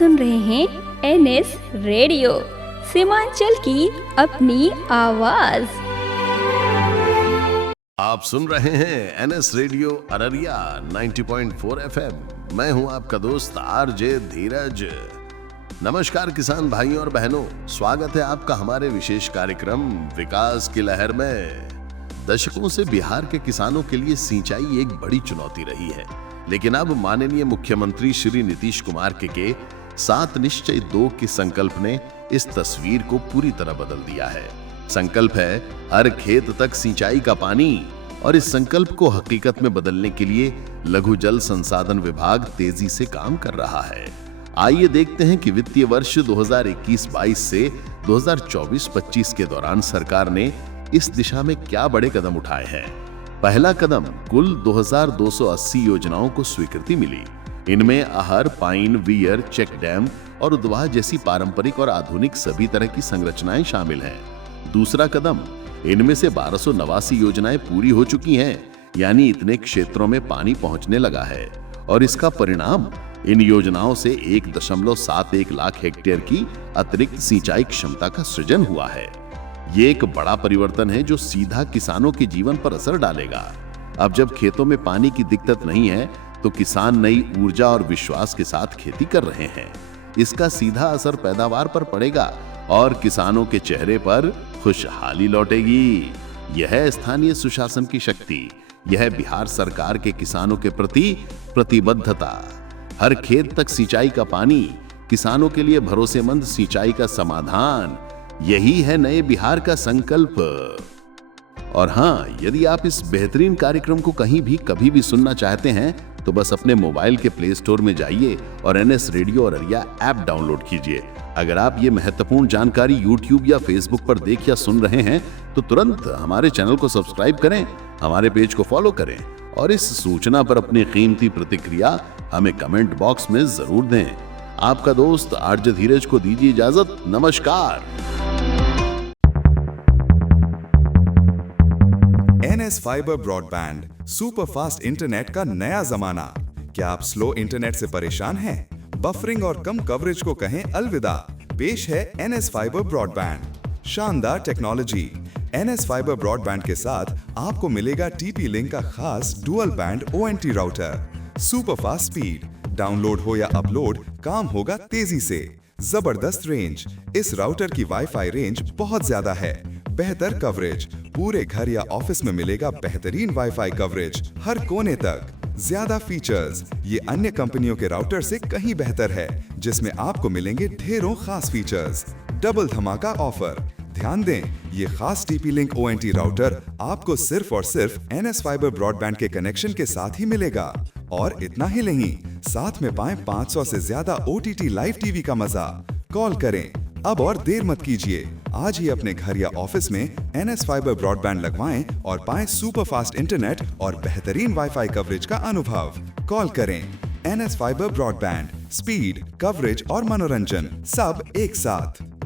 सुन रहे हैं NS radio, Seemanchal की अपनी आवाज। आप सुन रहे हैं एनएस रेडियो अररिया 90.4 एफएम। मैं हूं आपका दोस्त आरजे धीरज। नमस्कार किसान भाइयों और बहनों, स्वागत है आपका हमारे विशेष कार्यक्रम विकास की लहर में। दशकों से बिहार के किसानों के लिए सिंचाई एक बड़ी चुनौती रही है, लेकिन अब माननीय मुख्यमंत्री श्री नीतीश कुमार के 7 निश्चय 2 के संकल्प ने इस तस्वीर को पूरी तरह बदल दिया है। संकल्प है हर खेत तक सिंचाई का पानी, और इस संकल्प को हकीकत में बदलने के लिए लघु जल संसाधन विभाग तेजी से काम कर रहा है। आइए देखते हैं कि वित्तीय वर्ष 2021-22 से 2024-25 के दौरान सरकार ने इस दिशा में क्या बड़े कदम उठाए हैं। पहला कदम, कुल 2280 योजनाओं को स्वीकृति मिली। इनमें आहर, पाइन, वीयर, चेक डैम और उद्वाह जैसी पारंपरिक और आधुनिक सभी तरह की संरचनाएं शामिल हैं। दूसरा कदम, इनमें से 1289 योजनाएं पूरी हो चुकी हैं, यानी इतने क्षेत्रों में पानी पहुंचने लगा है। और इसका परिणाम, इन योजनाओं से 1.71 लाख हेक्टेयर की अतिरिक्त सिंचाई क्षमता का सृजन हुआ है। ये एक बड़ा परिवर्तन है जो सीधा किसानों के जीवन पर असर डालेगा। अब जब खेतों में पानी की दिक्कत नहीं है, तो किसान नई ऊर्जा और विश्वास के साथ खेती कर रहे हैं। इसका सीधा असर पैदावार पर पड़ेगा और किसानों के चेहरे पर खुशहाली लौटेगी। यह है स्थानीय सुशासन की शक्ति, यह है बिहार सरकार के किसानों के प्रति प्रतिबद्धता। हर खेत तक सिंचाई का पानी, किसानों के लिए भरोसेमंद सिंचाई का समाधान, यही है नए बिहार का संकल्प। और हां, यदि आप इस बेहतरीन कार्यक्रम को कहीं भी कभी भी सुनना चाहते हैं, तो बस अपने मोबाइल के प्ले स्टोर में जाइए और NS radio Araria app download कीजिए। अगर आप ये महत्वपूर्ण जानकारी यूट्यूब या फेसबुक पर देख या सुन रहे हैं, तो तुरंत हमारे चैनल को सब्सक्राइब करें, हमारे पेज को फॉलो करें और इस सूचना पर अपनी कीमती प्रतिक्रिया हमें कमेंट बॉक्स में जरूर दें। आपका दोस्त आरजे धीरज को दीजिए इजाजत। नमस्कार। NS fibre broadband, super fast internet का नया जमाना। क्या आप स्लो इंटरनेट से परेशान हैं? बफरिंग और कम कवरेज को कहें अलविदा। पेश है एनएस फाइबर ब्रॉडबैंड। शानदार टेक्नोलॉजी। एनएस फाइबर ब्रॉडबैंड के साथ आपको मिलेगा टीपी लिंक का खास dual band ONT router. Super fast speed, download हो या अपलोड, काम होगा तेजी से। जबरदस्त रेंज, इस राउटर की वाईफाई रेंज बहुत ज्यादा है। बेहतर कवरेज, पूरे घर या ऑफिस में मिलेगा बेहतरीन वाईफाई कवरेज हर कोने तक। ज्यादा फीचर्स, ये अन्य कंपनियों के राउटर से कहीं बेहतर है, जिसमें आपको मिलेंगे ढेरों खास फीचर्स। डबल धमाका ऑफर। ध्यान दें, ये खास टीपी लिंक ओएनटी राउटर आपको सिर्फ और सिर्फ एनएस फाइबर ब्रॉडबैंड के कनेक्शन के साथ ही मिलेगा। और इतना ही नहीं, साथ में पाएं 500 से ज्यादा ओटीटी लाइव टीवी का मजा। कॉल करें अब और देर मत कीजिए। आज ही अपने घर या ऑफिस में एनएस फाइबर ब्रॉडबैंड लगवाएं और पाएं सुपर फास्ट इंटरनेट और बेहतरीन वाईफाई कवरेज का अनुभव। कॉल करें। NS fibre broadband, speed, coverage और मनोरंजन सब एक साथ।